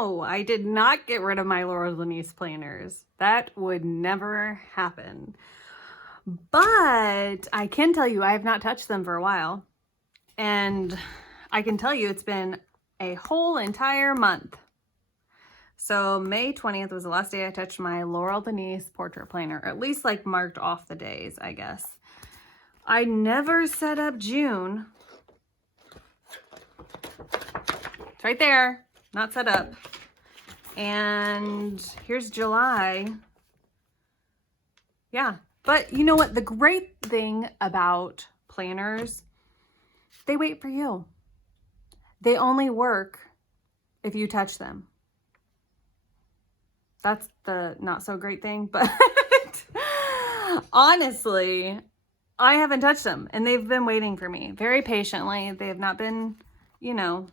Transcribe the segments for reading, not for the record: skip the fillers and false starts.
no, I did not get rid of my Laurel Denise planners. That would never happen. But I can tell you I have not touched them for a while. And I can tell you it's been a whole entire month. So May 20th was the last day I touched my Laurel Denise portrait planner, or at least like marked off the days, I guess. I never set up June. It's right there, not set up. And here's July. Yeah, but you know what? The great thing about planners, they wait for you. They only work if you touch them. That's the not so great thing, but honestly, I haven't touched them and they've been waiting for me very patiently. They have not been, you know,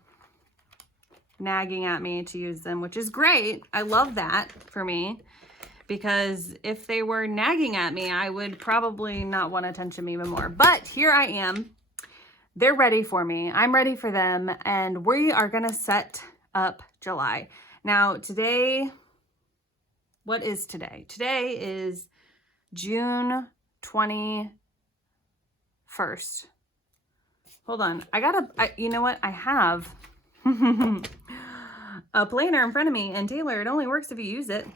nagging at me to use them, which is great. I love that for me, because if they were nagging at me, I would probably not want to touch them even more. But here I am. They're ready for me. I'm ready for them. And we are going to set up July. Now today, what is today? Today is June 21st. Hold on. You know what? I have a planner in front of me, and Taylor, it only works if you use it.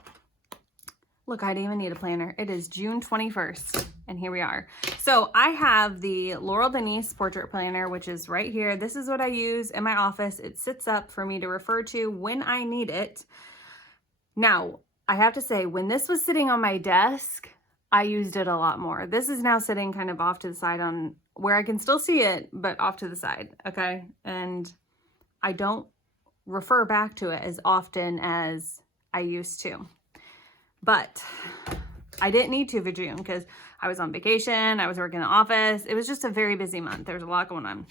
Look, I didn't even need a planner. It is June 21st, and here we are. So I have the Laurel Denise portrait planner, which is right here. This is what I use in my office. It sits up for me to refer to when I need it. Now, I have to say, when this was sitting on my desk, I used it a lot more. This is now sitting kind of off to the side on where I can still see it, but off to the side, okay? And I don't refer back to it as often as I used to. But I didn't need to for June because I was on vacation, I was working in the office. It was just a very busy month. There was a lot going on.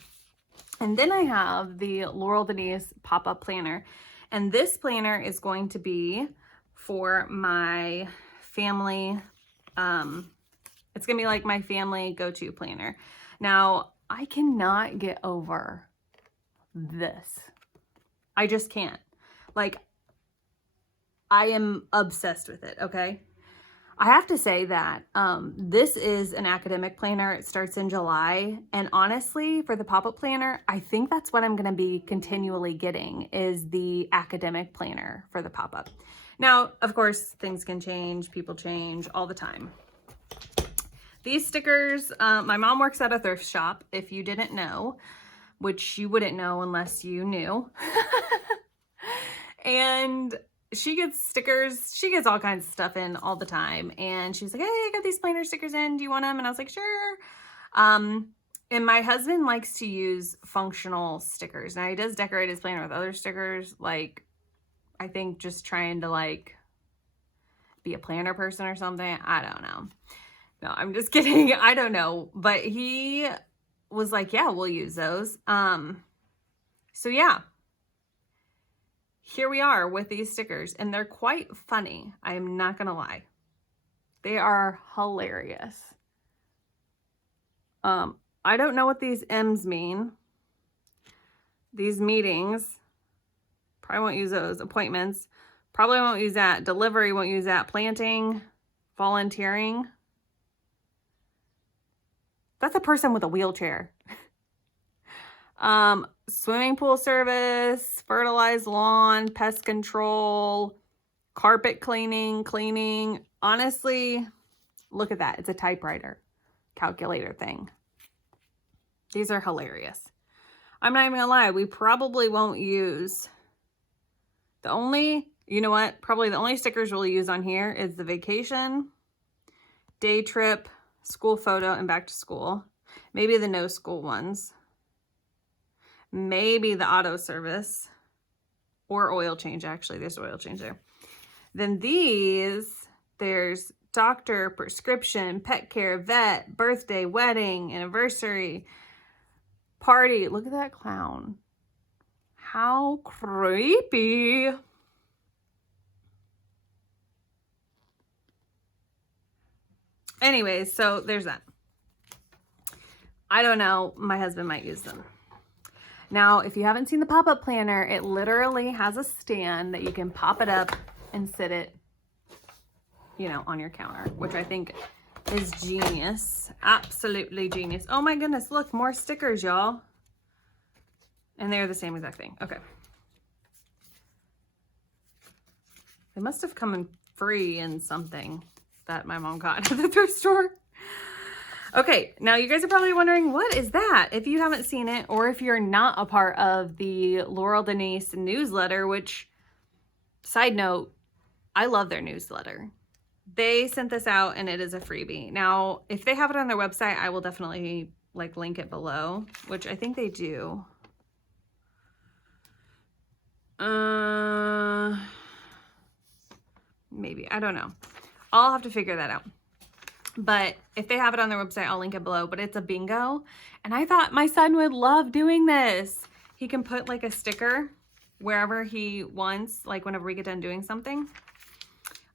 And then I have the Laurel Denise pop-up planner. And this planner is going to be for my family. It's gonna be like my family go-to planner. Now, I cannot get over this. I just can't. Like, I am obsessed with it, okay? I have to say that this is an academic planner. It starts in July. And honestly, for the pop-up planner, I think that's what I'm gonna be continually getting, is the academic planner for the pop-up. Now, of course, things can change, people change all the time. These stickers, my mom works at a thrift shop, if you didn't know, which you wouldn't know unless you knew. And she gets stickers, she gets all kinds of stuff in all the time. And she's like, hey, I got these planner stickers in, do you want them? And I was like, sure. And my husband likes to use functional stickers. Now he does decorate his planner with other stickers, like, I think just trying to like be a planner person or something. I don't know. No, I'm just kidding. I don't know. But he was like, yeah, we'll use those. So yeah, here we are with these stickers, and they're quite funny. I am not going to lie. They are hilarious. I don't know what these M's mean. These meetings, probably won't use those. Appointments, probably won't use that. Delivery, won't use that. Planting, volunteering. That's a person with a wheelchair. Swimming pool service, fertilized lawn, pest control, carpet cleaning. Honestly, look at that. It's a typewriter calculator thing. These are hilarious. I'm not even gonna lie. We probably won't use you know what? Probably the only stickers we'll use on here is the vacation, day trip, school photo, and back to school. Maybe the no school ones. Maybe the auto service or oil change. Actually, there's oil change there. Then there's doctor, prescription, pet care, vet, birthday, wedding, anniversary, party. Look at that clown. How creepy. Anyways, so there's that. I don't know. My husband might use them. Now, if you haven't seen the pop-up planner, it literally has a stand that you can pop it up and sit it, you know, on your counter, which I think is genius. Absolutely genius. Oh my goodness, look, more stickers, y'all. And they're the same exact thing. Okay. They must have come in free in something that my mom got at the thrift store. Okay, now you guys are probably wondering, what is that? If you haven't seen it, or if you're not a part of the Laurel Denise newsletter, which, side note, I love their newsletter. They sent this out and it is a freebie. Now, if they have it on their website, I will definitely like link it below, which I think they do. Maybe, I don't know. I'll have to figure that out. But if they have it on their website, I'll link it below. But it's a bingo. And I thought my son would love doing this. He can put like a sticker wherever he wants, like whenever we get done doing something.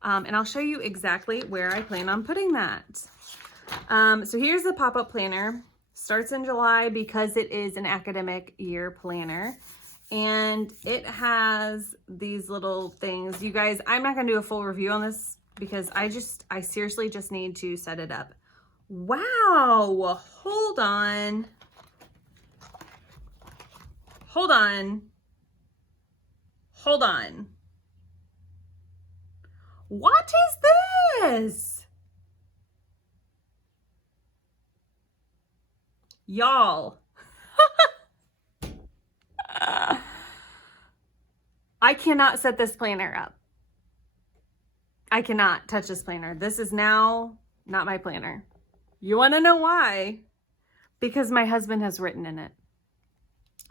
And I'll show you exactly where I plan on putting that. So here's the pop-up planner. Starts in July because it is an academic year planner. And it has these little things. You guys, I'm not going to do a full review on this because I seriously just need to set it up. Wow. Hold on. Hold on. Hold on. What is this? Y'all. I cannot set this planner up. I cannot touch this planner. This is now not my planner. You want to know why? Because my husband has written in it.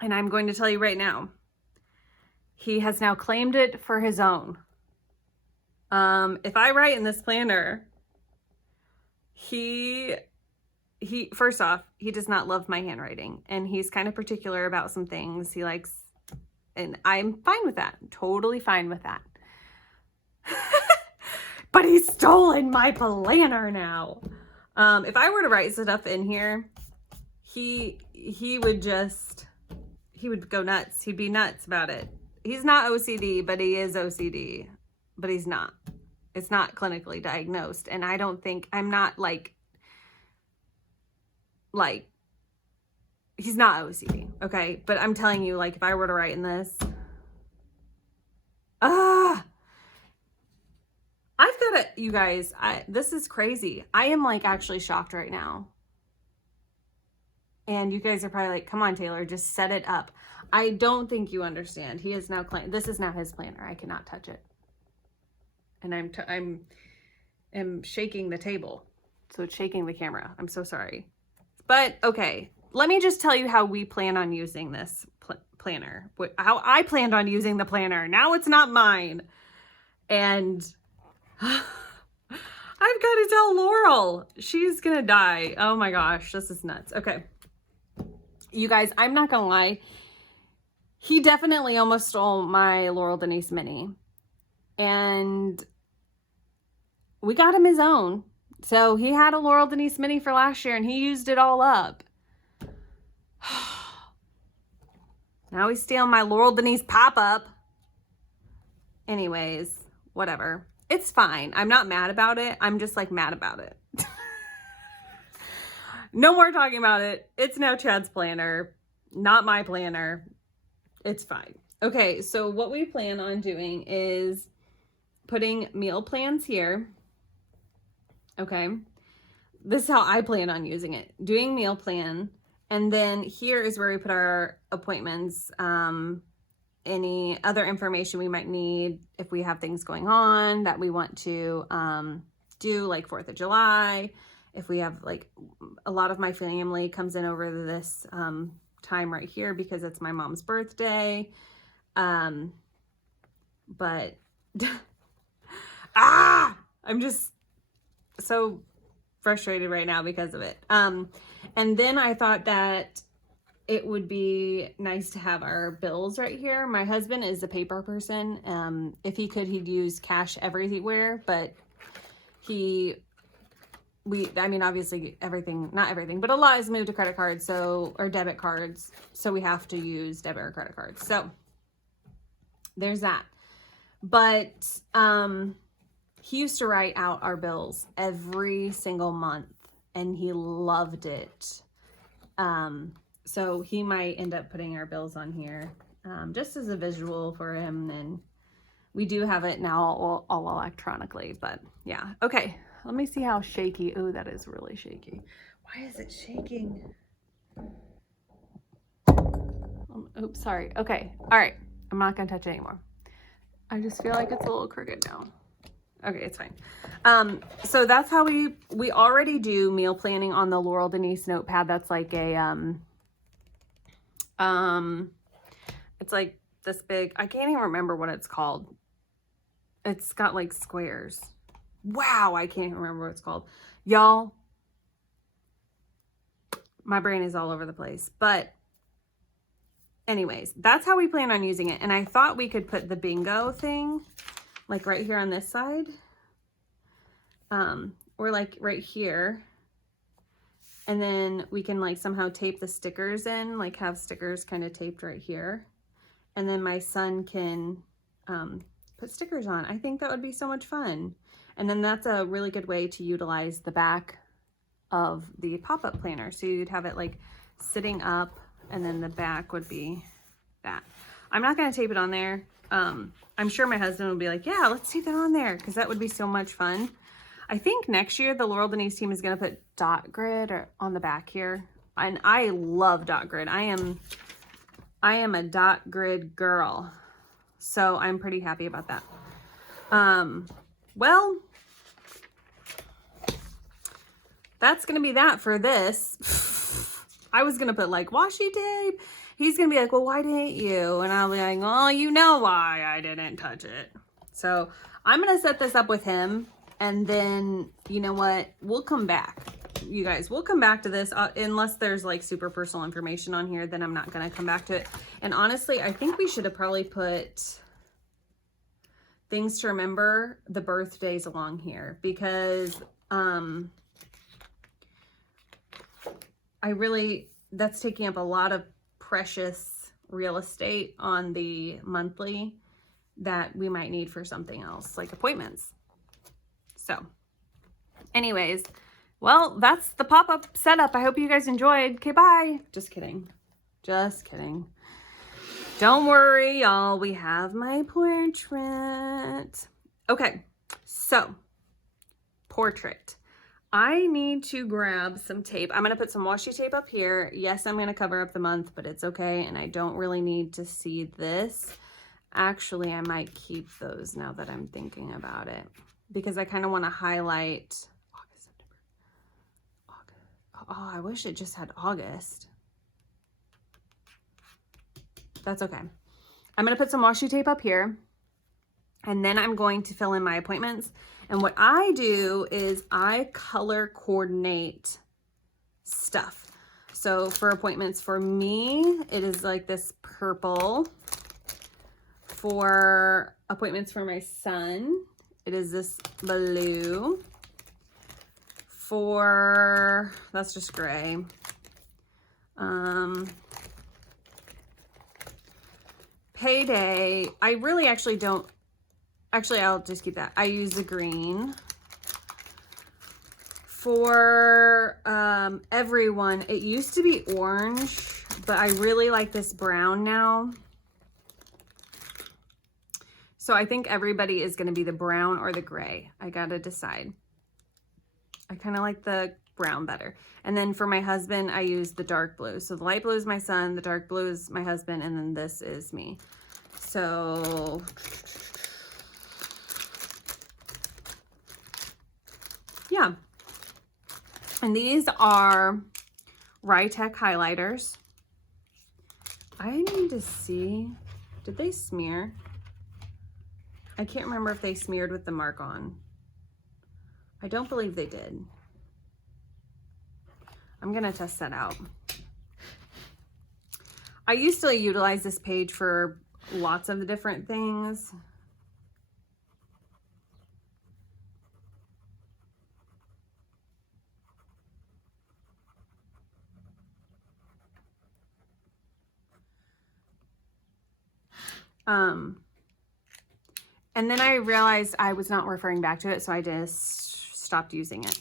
And I'm going to tell you right now, he has now claimed it for his own. If I write in this planner, he first off, he does not love my handwriting, and he's kind of particular about some things he likes, and I'm fine with that. Totally fine with that. But he's stolen my planner now. If I were to write stuff in here, he would go nuts. He'd be nuts about it. He's not OCD, but he is OCD. But he's not. It's not clinically diagnosed. And I don't think, I'm not like, he's not OCD, okay? But I'm telling you, like, if I were to write in this, I've got to, you guys, this is crazy. I am like actually shocked right now. And you guys are probably like, come on, Taylor, just set it up. I don't think you understand. He is now claimed, this is now his planner. I cannot touch it. And I'm shaking the table. So it's shaking the camera. I'm so sorry. But okay, let me just tell you how we plan on using this planner. How I planned on using the planner. Now it's not mine. And I've got to tell Laurel. She's going to die. Oh my gosh, this is nuts. Okay. You guys, I'm not going to lie. He definitely almost stole my Laurel Denise mini. And we got him his own. So he had a Laurel Denise mini for last year and he used it all up. Now he's stealing my Laurel Denise pop-up. Anyways, whatever. It's fine. I'm not mad about it. I'm just like mad about it. No more talking about it. It's now Chad's planner, not my planner. It's fine. Okay, so what we plan on doing is putting meal plans here. Okay, this is how I plan on using it. Doing meal plan, and then here is where we put our appointments, any other information we might need if we have things going on that we want to do, like 4th of July. If we have, like, a lot of my family comes in over this time right here because it's my mom's birthday. But I'm just so frustrated right now because of it. And then I thought that it would be nice to have our bills right here. My husband is a paper person. If he could, he'd use cash everywhere, but he I mean, obviously everything, not everything, but a lot is moved to credit cards, or debit cards. So we have to use debit or credit cards. So there's that. But, he used to write out our bills every single month and he loved it. So he might end up putting our bills on here, just as a visual for him. And we do have it now all electronically, but yeah. Okay. Let me see how shaky. Oh, that is really shaky. Why is it shaking? Oops, sorry. Okay. All right. I'm not going to touch it anymore. I just feel like it's a little crooked now. Okay, it's fine. So that's how we already do meal planning on the Laurel Denise notepad. That's like a, it's like this big, I can't even remember what it's called. It's got like squares. Wow, I can't even remember what it's called. Y'all, my brain is all over the place. But anyways, that's how we plan on using it. And I thought we could put the bingo thing like right here on this side. Or like right here. And then we can like somehow tape the stickers in, like have stickers kind of taped right here. And then my son can put stickers on. I think that would be so much fun. And then that's a really good way to utilize the back of the pop-up planner. So you'd have it like sitting up and then the back would be that. I'm not going to tape it on there. I'm sure my husband would be like, yeah, let's tape that on there because that would be so much fun. I think next year the Laurel Denise team is going to put dot grid on the back here. And I love dot grid. I am a dot grid girl. So I'm pretty happy about that. Well, that's going to be that for this. I was going to put like washi tape. He's going to be like, well, why didn't you? And I'll be like, well, you know why I didn't touch it. So I'm going to set this up with him. And then, you know what? We'll come back. You guys, we'll come back to this unless there's like super personal information on here, then I'm not going to come back to it. And honestly, I think we should have probably put things to remember the birthdays along here because that's taking up a lot of precious real estate on the monthly that we might need for something else, like appointments. So anyways, well, that's the pop-up setup. I hope you guys enjoyed. Okay, bye. Just kidding. Just kidding. Don't worry, y'all. We have my portrait. Okay, so portrait. I need to grab some tape. I'm going to put some washi tape up here. Yes, I'm going to cover up the month, but it's okay. And I don't really need to see this. Actually, I might keep those now that I'm thinking about it because I kind of want to highlight August, September, August. Oh, I wish it just had August. That's okay. I'm going to put some washi tape up here and then I'm going to fill in my appointments. And what I do is I color coordinate stuff. So for appointments for me, it is like this purple. For appointments for my son, it is this blue. That's just gray. Payday, I really actually don't, I'll just keep that. I use the green. For everyone, it used to be orange, but I really like this brown now. So I think everybody is going to be the brown or the gray. I got to decide. I kind of like the brown better. And then for my husband, I use the dark blue. So the light blue is my son, the dark blue is my husband, and then this is me. So yeah. And these are Writech Highlighters. I need to see, did they smear? I can't remember if they smeared with the mark on. I don't believe they did. I'm gonna test that out. I used to utilize this page for lots of different things. And then I realized I was not referring back to it, so I just stopped using it.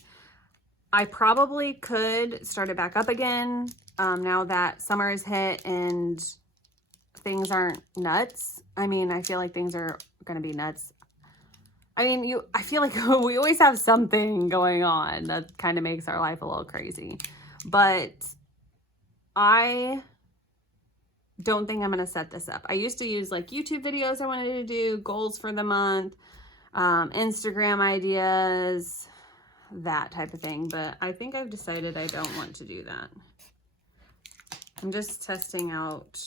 I probably could start it back up again now that summer is hit and things aren't nuts. I mean, I feel like things are going to be nuts. I mean, I feel like we always have something going on that kind of makes our life a little crazy. But I don't think I'm going to set this up. I used to use like YouTube videos I wanted to do, goals for the month, Instagram ideas, that type of thing. But I think I've decided I don't want to do that. I'm just testing out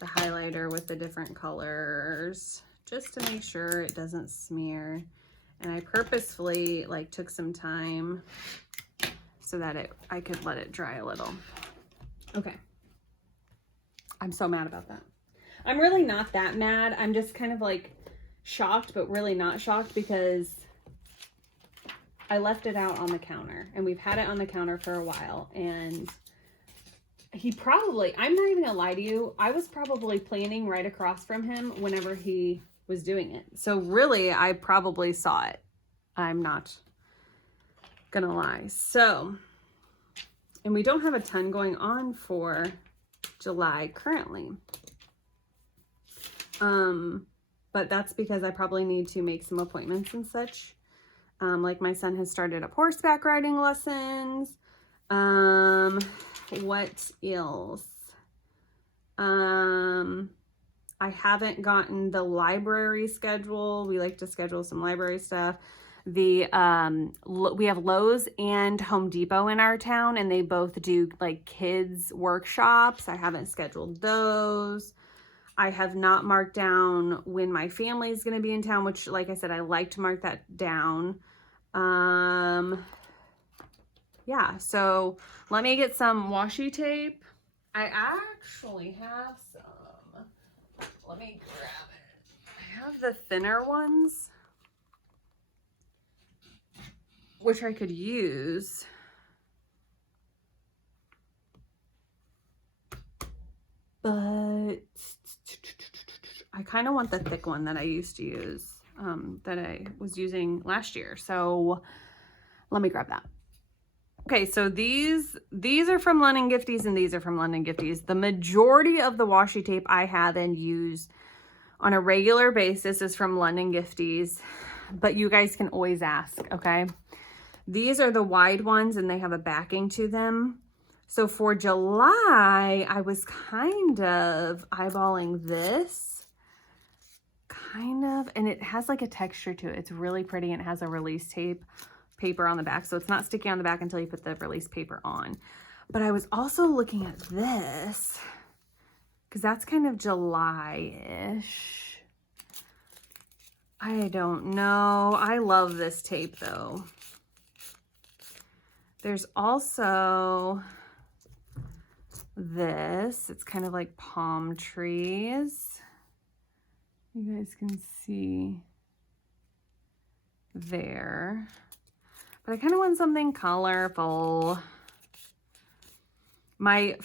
the highlighter with the different colors just to make sure it doesn't smear. And I purposefully like took some time so that I could let it dry a little. Okay. I'm so mad about that. I'm really not that mad. I'm just kind of like shocked, but really not shocked because I left it out on the counter and we've had it on the counter for a while. And he probably, I'm not even gonna lie to you, I was probably planning right across from him whenever he was doing it. So really, I probably saw it. I'm not gonna lie. So, and we don't have a ton going on for July currently. But that's because I probably need to make some appointments and such. Like my son has started up horseback riding lessons. What else? I haven't gotten the library schedule. We like to schedule some library stuff. We have Lowe's and Home Depot in our town, and they both do like kids workshops. I haven't scheduled those. I have not marked down when my family is going to be in town, which, like I said, I like to mark that down. Yeah, so let me get some washi tape. I actually have some. Let me grab it. I have the thinner ones, which I could use. But I kind of want the thick one that I used to use, that I was using last year. So let me grab that. Okay, so these are from London Gifties and these are from London Gifties. The majority of the washi tape I have and use on a regular basis is from London Gifties, but you guys can always ask, okay? These are the wide ones and they have a backing to them. So for July, I was kind of eyeballing this, and it has like a texture to it. It's really pretty and it has a release paper on the back. So it's not sticky on the back until you put the release paper on. But I was also looking at this because that's kind of July-ish. I don't know. I love this tape though. There's also this. It's kind of like palm trees. You guys can see there. But I kind of want something colorful. My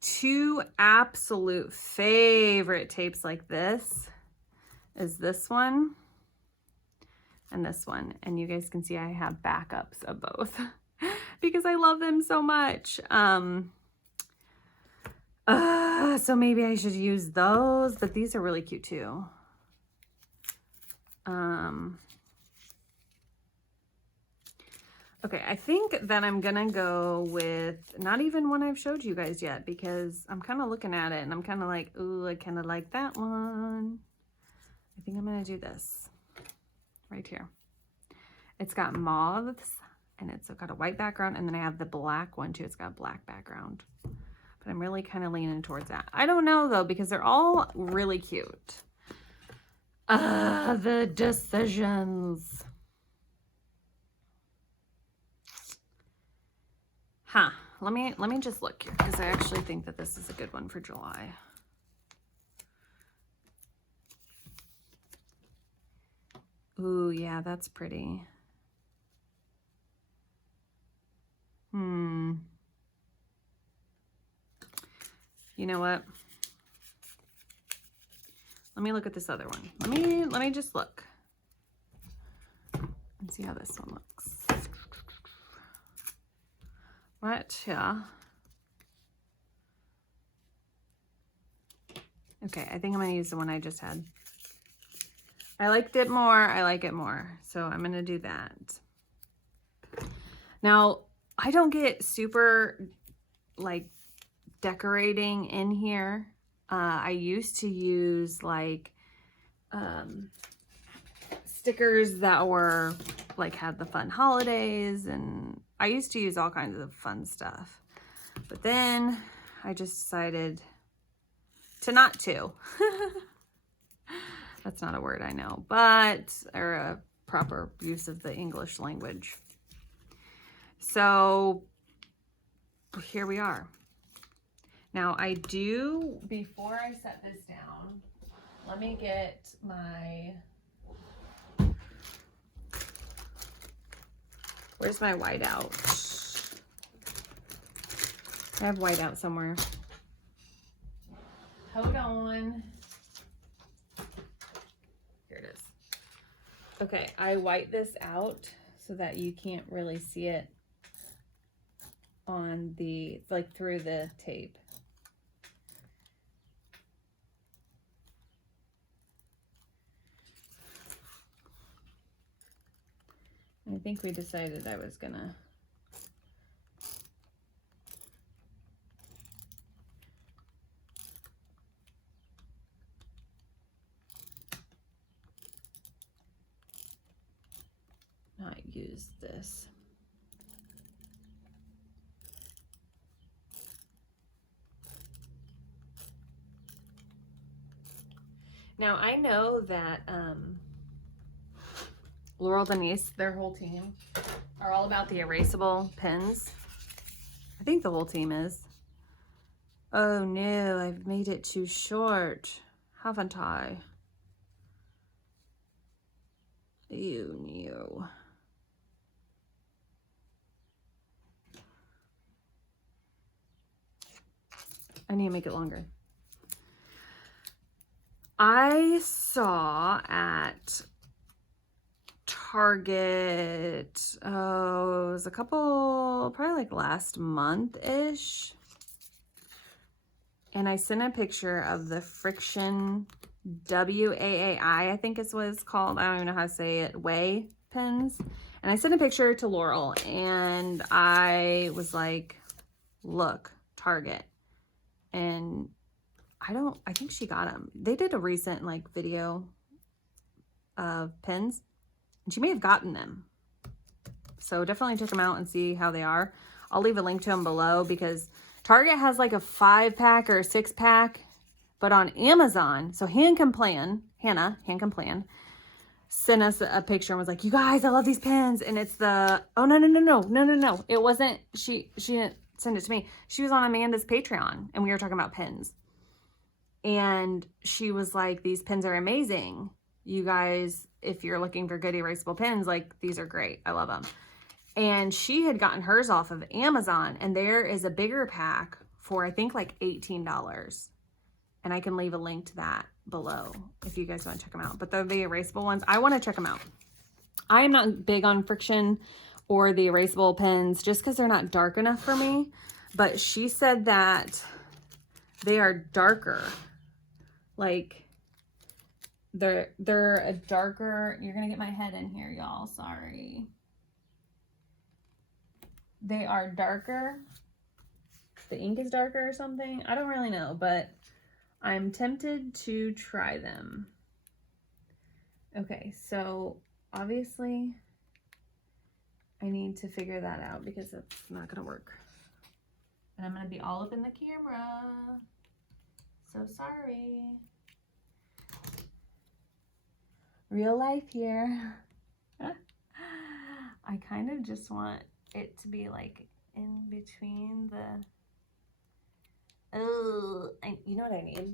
two absolute favorite tapes like this is this one and this one. And you guys can see I have backups of both because I love them so much. So maybe I should use those, but these are really cute too. Okay, I think that I'm gonna go with not even one I've showed you guys yet because I'm kind of looking at it and I'm kind of like, ooh, I kind of like that one. I think I'm gonna do this right here. It's got mauves and it's got a white background, and then I have the black one too. It's got a black background, but I'm really kind of leaning towards that. I don't know though, because they're all really cute. The decisions. Huh, let me just look here because I actually think that this is a good one for July. Ooh, yeah, that's pretty. You know what? Let me look at this other one. Let me just look and see how this one looks. Right here. Okay, I think I'm gonna use the one I just had. I liked it more. I like it more. So I'm gonna do that. Now, I don't get super like decorating in here. I used to use like stickers that were like had the fun holidays, and I used to use all kinds of fun stuff. But then I just decided to not to. That's not a word, I know, but or a proper use of the English language. So here we are. Now I do, before I set this down, let me get my, where's my whiteout? I have whiteout somewhere. Hold on. Here it is. Okay, I white this out so that you can't really see it on the, like through the tape. I think we decided I was gonna not use this. Now I know that Laurel, Denise, their whole team are all about the erasable pens. I think the whole team is. Oh no, I've made it too short, haven't I? Ew, no. I need to make it longer. I saw at Target, oh, it was a couple, probably like last month-ish. And I sent a picture of the FriXion Waai, I think is what it's called. I don't even know how to say it, Waai pens. And I sent a picture to Laurel and I was like, look, Target. And I think she got them. They did a recent like video of pens and she may have gotten them. So definitely check them out and see how they are. I'll leave a link to them below because Target has like a 5-pack or a 6-pack, but on Amazon, so Hannah Can Plan, sent us a picture and was like, you guys, I love these pens. And it's the, oh, no. It wasn't, she didn't send it to me. She was on Amanda's Patreon and we were talking about pens. And she was like, these pens are amazing. You guys, if you're looking for good erasable pens, like these are great. I love them. And she had gotten hers off of Amazon and there is a bigger pack for I think like $18. And I can leave a link to that below if you guys want to check them out. But they're the erasable ones. I want to check them out. I am not big on FriXion or the erasable pens just because they're not dark enough for me. But she said that they are darker. Like they're a darker, you're going to get my head in here, y'all. Sorry. They are darker. The ink is darker or something. I don't really know, but I'm tempted to try them. Okay, so obviously I need to figure that out because it's not gonna work. And I'm gonna be all up in the camera. So sorry. Real life here. I kind of just want it to be like in between the, oh, you know what I need?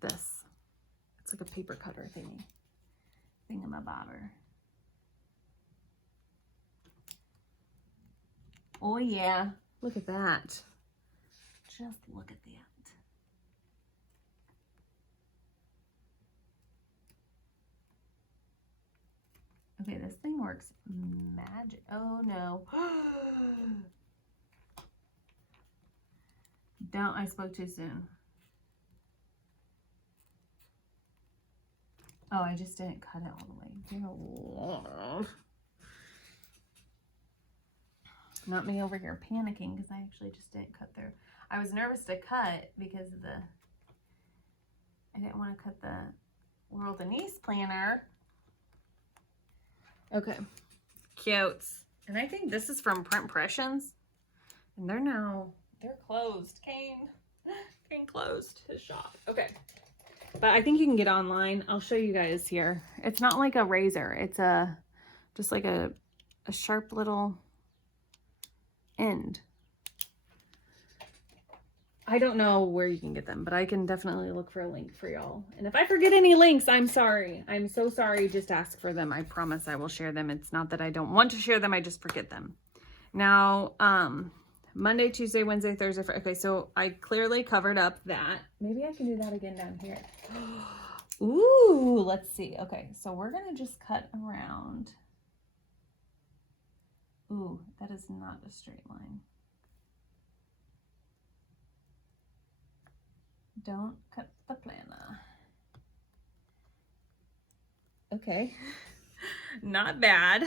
This. It's like a paper cutter thingy. Thingamabobber. Oh yeah, look at that. Just look at that. Okay, this thing works magic. Oh no. Don't, I spoke too soon. Oh, I just didn't cut it all the way. Dear Lord. Not me over here panicking because I actually just didn't cut through. I was nervous to cut because of the, I didn't want to cut the Laurel Denise planner. Okay, cute. And I think this is from Print Impressions. And they're closed. Kane closed his shop. Okay. But I think you can get online. I'll show you guys here. It's not like a razor. It's just like a sharp little end. I don't know where you can get them, but I can definitely look for a link for y'all. And if I forget any links, I'm sorry. I'm so sorry. Just ask for them. I promise I will share them. It's not that I don't want to share them. I just forget them. Now, Monday, Tuesday, Wednesday, Thursday, Friday. Okay, so I clearly covered up that. Maybe I can do that again down here. Ooh, let's see. Okay, so we're going to just cut around. Ooh, that is not a straight line. Don't cut the planner. Okay. Not bad.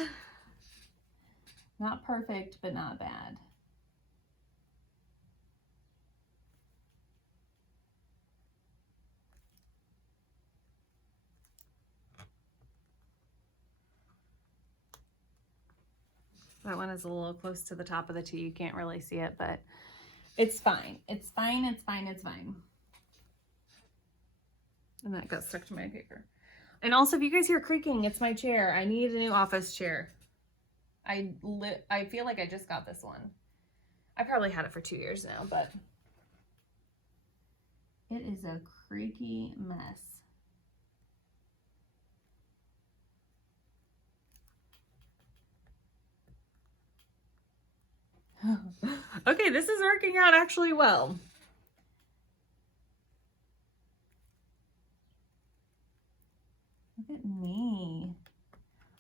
Not perfect, but not bad. That one is a little close to the top of the T. You can't really see it, but it's fine. It's fine. It's fine. It's fine. And that got stuck to my paper. And also, if you guys hear creaking, it's my chair. I need a new office chair. I feel like I just got this one. I probably had it for 2 years now, but it is a creaky mess. Okay, this is working out actually well. Look at me.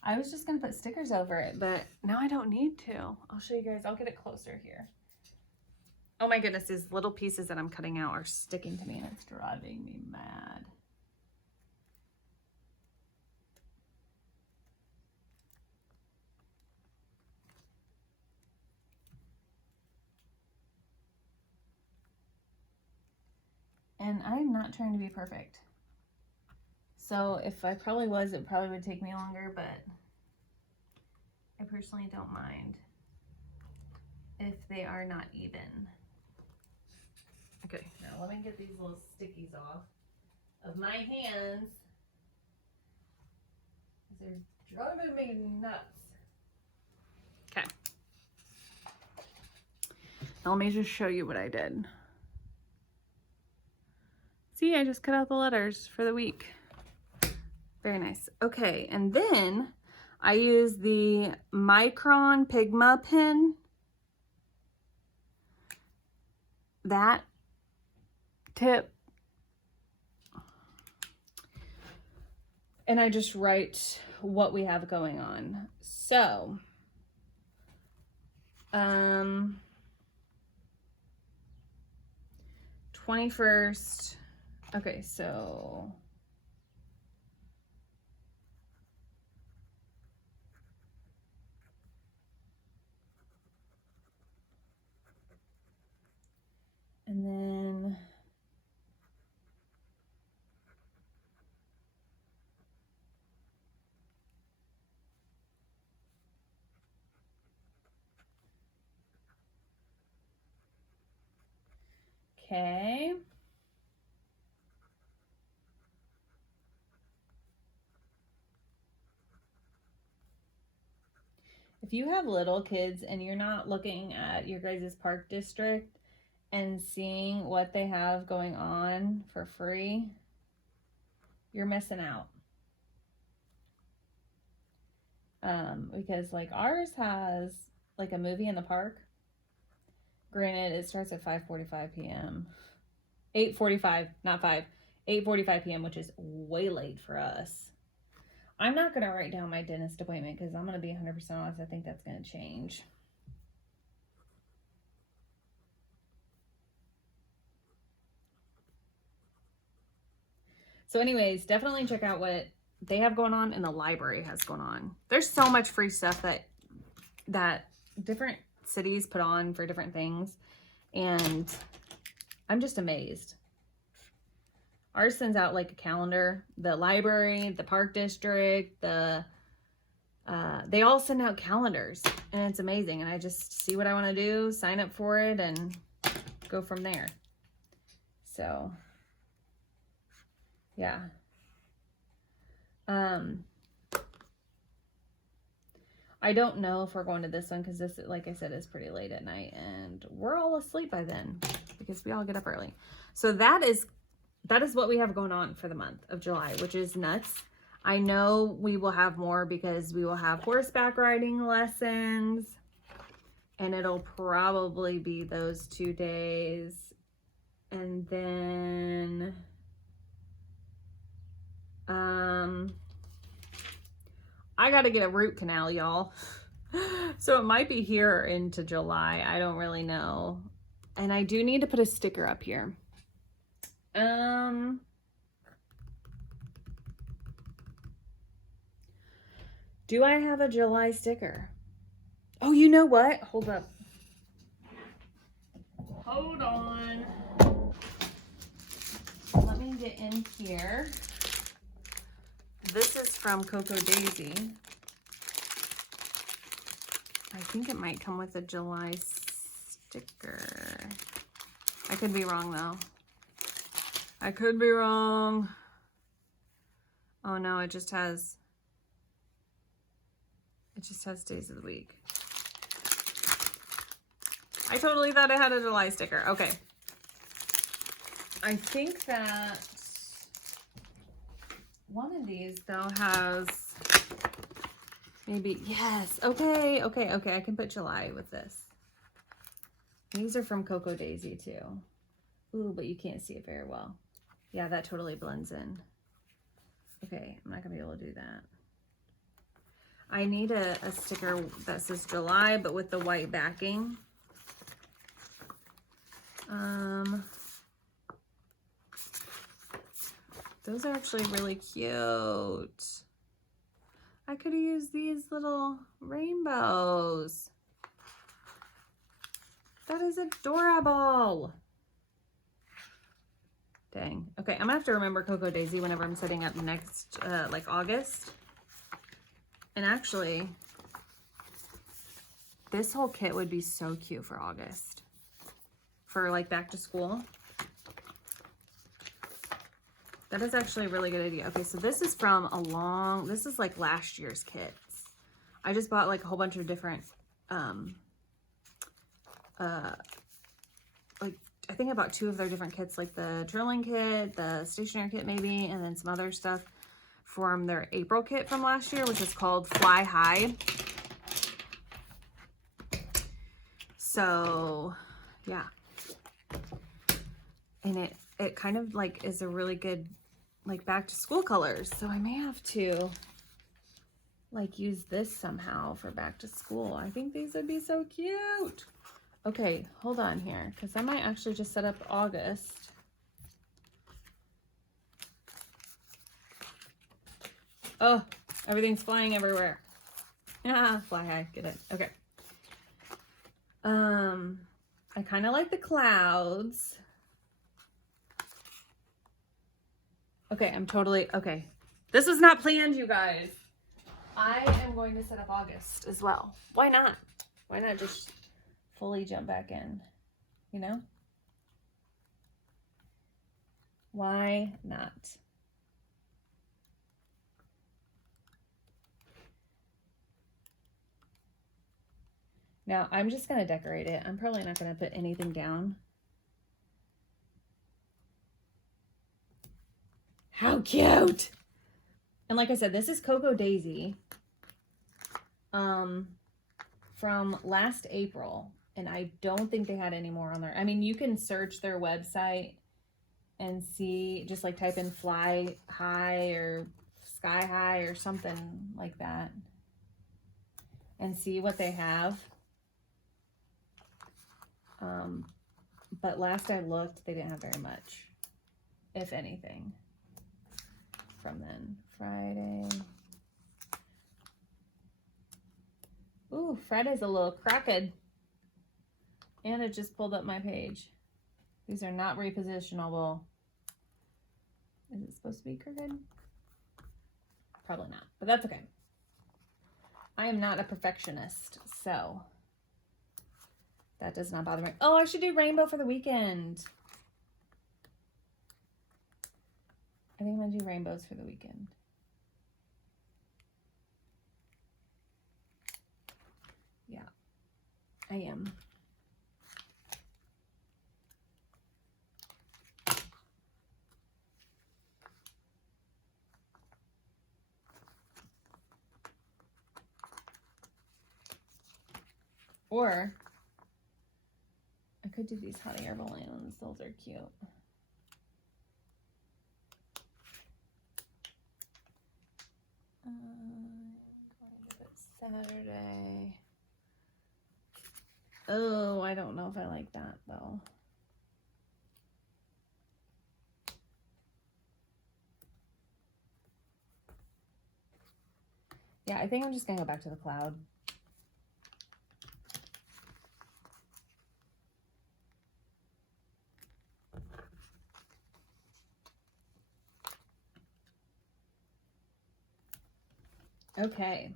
I was just going to put stickers over it, but now I don't need to. I'll show you guys. I'll get it closer here. Oh my goodness, these little pieces that I'm cutting out are sticking to me and it's driving me mad. And I'm not trying to be perfect. So if I probably was, it probably would take me longer, but I personally don't mind if they are not even. Okay, now let me get these little stickies off of my hands. They're driving me nuts. Okay. Now let me just show you what I did. See, I just cut out the letters for the week. Very nice. Okay, and then I use the Micron Pigma pen. That tip. And I just write what we have going on. So, 21st. Okay, so and then okay. If you have little kids and you're not looking at your guys' park district and seeing what they have going on for free, you're missing out. Because like ours has like a movie in the park. Granted, it starts at 5:45 p.m. 8:45, not 5. 8:45 p.m., which is way late for us. I'm not going to write down my dentist appointment because I'm going to be 100% honest. I think that's going to change. So anyways, definitely check out what they have going on and the library has going on. There's so much free stuff that different cities put on for different things. And I'm just amazed. Ours sends out like a calendar. The library, the park district, they all send out calendars, and it's amazing. And I just see what I want to do, sign up for it, and go from there. So, yeah. I don't know if we're going to this one because this, like I said, is pretty late at night, and we're all asleep by then because we all get up early. So that is what we have going on for the month of July, which is nuts. I know we will have more because we will have horseback riding lessons, and it'll probably be those 2 days. And then, I got to get a root canal, y'all. So it might be here into July. I don't really know. And I do need to put a sticker up here. Do I have a July sticker? Oh, you know what? Hold up. Hold on. Let me get in here. This is from Cocoa Daisy. I think it might come with a July sticker. I could be wrong though. I could be wrong. Oh no, it just has days of the week. I totally thought I had a July sticker. Okay. I think that one of these though has maybe, yes. Okay. I can put July with this. These are from Cocoa Daisy too. Ooh, but you can't see it very well. Yeah, that totally blends in. Okay, I'm not gonna be able to do that. I need a sticker that says July, but with the white backing. Those are actually really cute. I could have used these little rainbows. That is adorable. Dang. Okay, I'm gonna have to remember Cocoa Daisy whenever I'm setting up next, like August. And actually, this whole kit would be so cute for August. For like back to school. That is actually a really good idea. Okay, so this is from this is like last year's kits. I just bought like a whole bunch of different, like I think I bought 2 of their different kits, like the drilling kit, the stationery kit maybe, and then some other stuff from their April kit from last year, which is called Fly High. So yeah. And it kind of like is a really good like back to school colors. So I may have to like use this somehow for back to school. I think these would be so cute. Okay, hold on here, because I might actually just set up August. Oh, everything's flying everywhere. Ah, fly high, get it. Okay. I kind of like the clouds. Okay, okay. This was not planned, you guys. I am going to set up August as well. Why not? Why not just fully jump back in, you know? Why not? Now, I'm just going to decorate it. I'm probably not going to put anything down. How cute! And like I said, this is Cocoa Daisy from last April. And I don't think they had any more on there. I mean, you can search their website and see, just like type in Fly High or Sky High or something like that and see what they have. But last I looked, they didn't have very much, if anything, from then. Friday. Ooh, Friday's a little crooked. And it just pulled up my page. These are not repositionable. Is it supposed to be crooked? Probably not, but that's okay. I am not a perfectionist, so that does not bother me. Oh, I should do rainbow for the weekend. I think I'm gonna do rainbows for the weekend. Yeah, I am. Or I could do these hot air balloons. Those are cute. I'm going to put Saturday. Oh, I don't know if I like that though. Yeah, I think I'm just gonna go back to the cloud. Okay.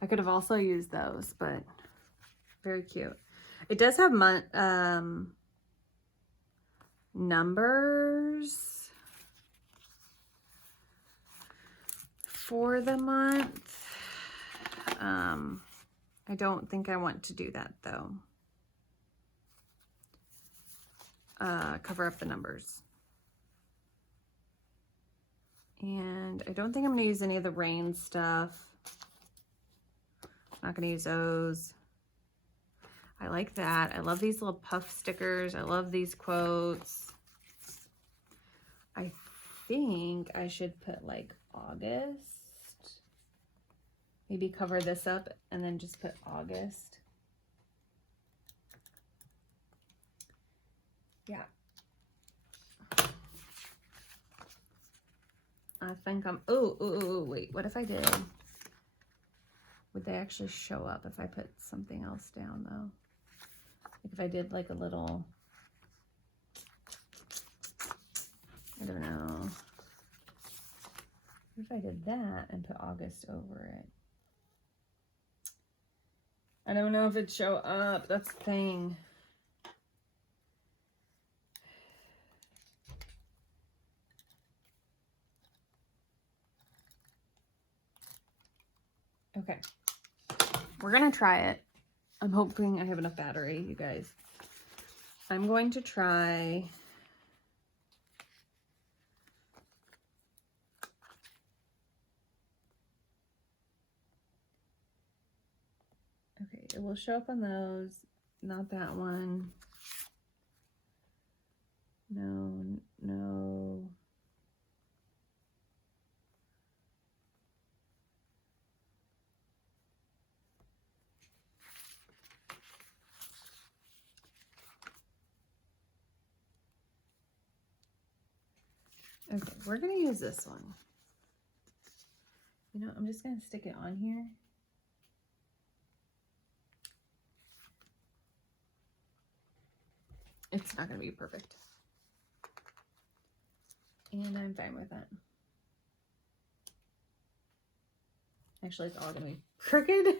I could have also used those, but very cute. It does have numbers for the month. I don't think I want to do that though. Cover up the numbers. And I don't think I'm going to use any of the rain stuff. Not going to use those. I like that. I love these little puff stickers. I love these quotes. I think I should put like August. Maybe cover this up and then just put August. Yeah. I think I'm, oh, wait, what if I did? Would they actually show up if I put something else down though? Like if I did like a little, I don't know. What if I did that and put August over it? I don't know if it'd show up. That's the thing. Okay. We're going to try it. I'm hoping I have enough battery, you guys. I'm going to try. Okay, it will show up on those. Not that one. No, no. Okay, we're going to use this one. You know, I'm just going to stick it on here. It's not going to be perfect. And I'm fine with that. Actually, it's all going to be crooked.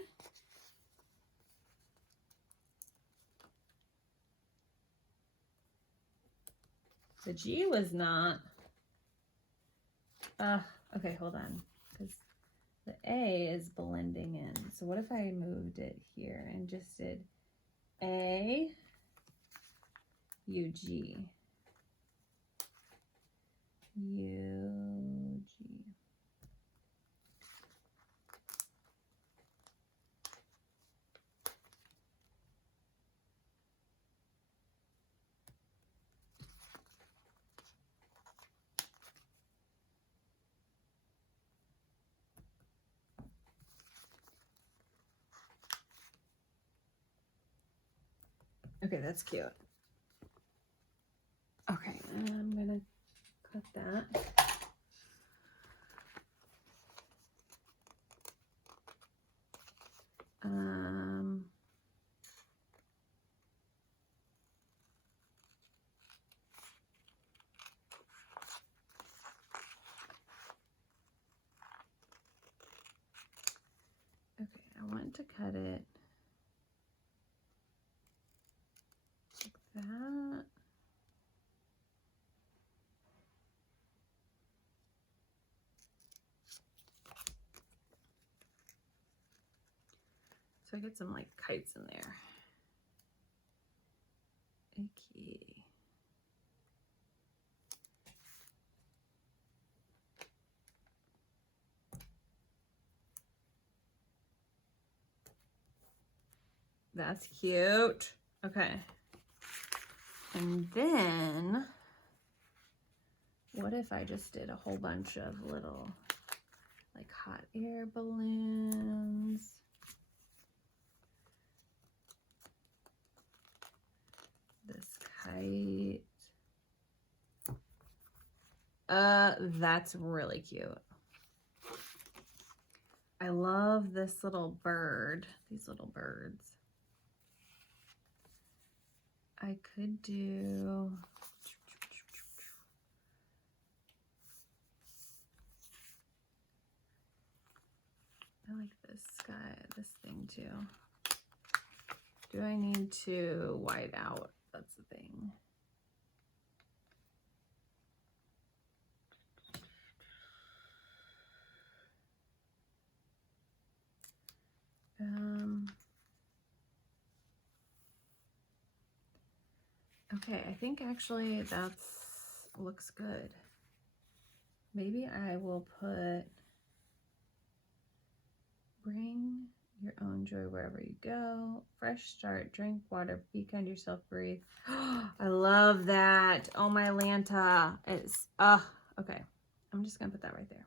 The G was not. Okay, hold on. Because the A is blending in. So what if I moved it here and just did A, U, G. U, G. Okay, that's cute. Okay, I'm gonna cut that. Okay, I want to cut it like that. So I get some like kites in there. Okay. That's cute. Okay. And then, what if I just did a whole bunch of little like hot air balloons? This kite. That's really cute. I love this little bird, these little birds. I could do, I like this guy, this thing too. Do I need to white out? That's the thing. Okay, I think actually that's looks good. Maybe I will put bring your own joy wherever you go. Fresh start, drink water, be kind to yourself, breathe. I love that. Oh my Lanta. It's okay. I'm just gonna put that right there.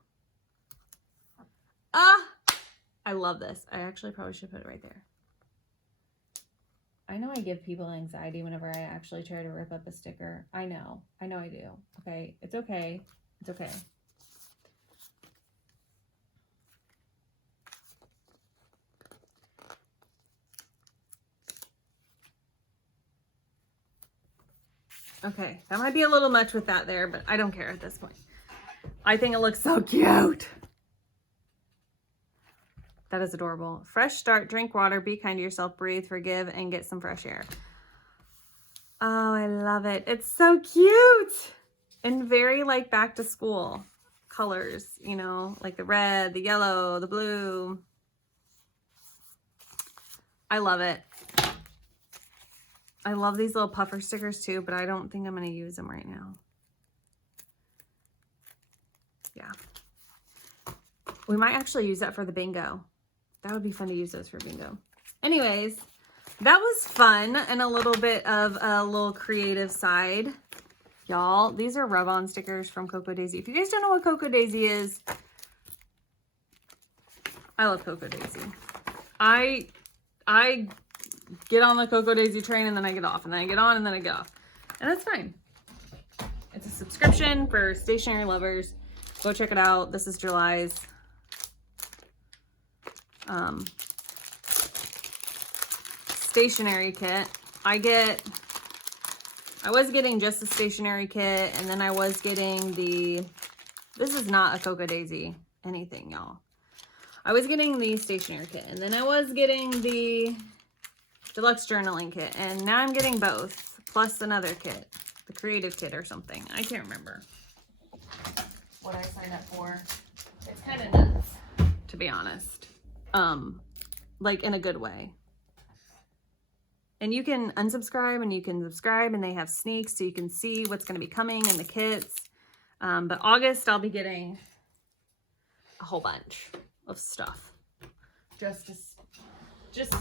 I love this. I actually probably should put it right there. I know I give people anxiety whenever I actually try to rip up a sticker. I know I do. Okay, it's okay. It's okay. Okay, that might be a little much with that there, but I don't care at this point. I think it looks so cute. That is adorable. Fresh start, drink water, be kind to yourself, breathe, forgive, and get some fresh air. Oh, I love it. It's so cute. And very like back to school colors, you know, like the red, the yellow, the blue. I love it. I love these little puffer stickers too, but I don't think I'm going to use them right now. Yeah. We might actually use that for the bingo. That would be fun to use those for bingo. Anyways, that was fun and a little bit of a little creative side. Y'all, these are rub-on stickers from Cocoa Daisy. If you guys don't know what Cocoa Daisy is, I love Cocoa Daisy. I get on the Cocoa Daisy train and then I get off, and then I get on and then I get off. And that's fine. It's a subscription for stationery lovers. Go check it out. This is July's. Stationery kit. I was getting just the stationery kit, and then I was getting this is not a Cocoa Daisy anything, y'all. I was getting the stationery kit, and then I was getting the deluxe journaling kit, and now I'm getting both, plus another kit, the creative kit or something. I can't remember what I signed up for. It's kind of nuts, to be honest. Like in a good way. And you can unsubscribe and you can subscribe, and they have sneaks so you can see what's going to be coming in the kits. But August, I'll be getting a whole bunch of stuff. Just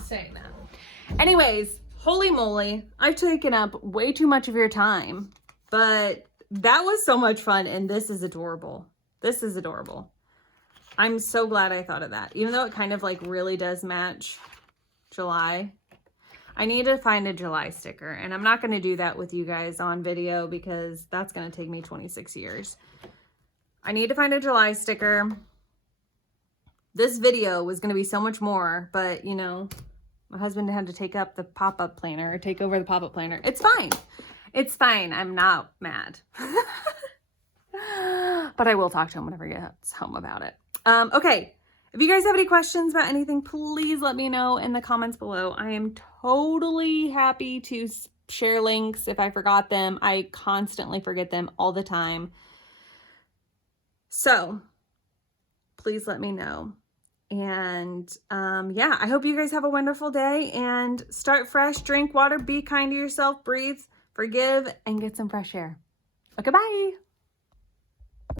saying that. Anyways, holy moly, I've taken up way too much of your time, but that was so much fun, and this is adorable. This is adorable. I'm so glad I thought of that, even though it kind of like really does match July. I need to find a July sticker, and I'm not going to do that with you guys on video because that's going to take me 26 years. I need to find a July sticker. This video was going to be so much more, but you know, my husband had to take up the pop-up planner or take over the pop-up planner. It's fine. It's fine. I'm not mad. But I will talk to him whenever he gets home about it. Okay. If you guys have any questions about anything, please let me know in the comments below. I am totally happy to share links if I forgot them. I constantly forget them all the time. So please let me know. And yeah, I hope you guys have a wonderful day and start fresh, drink water, be kind to yourself, breathe, forgive, and get some fresh air. Okay, bye.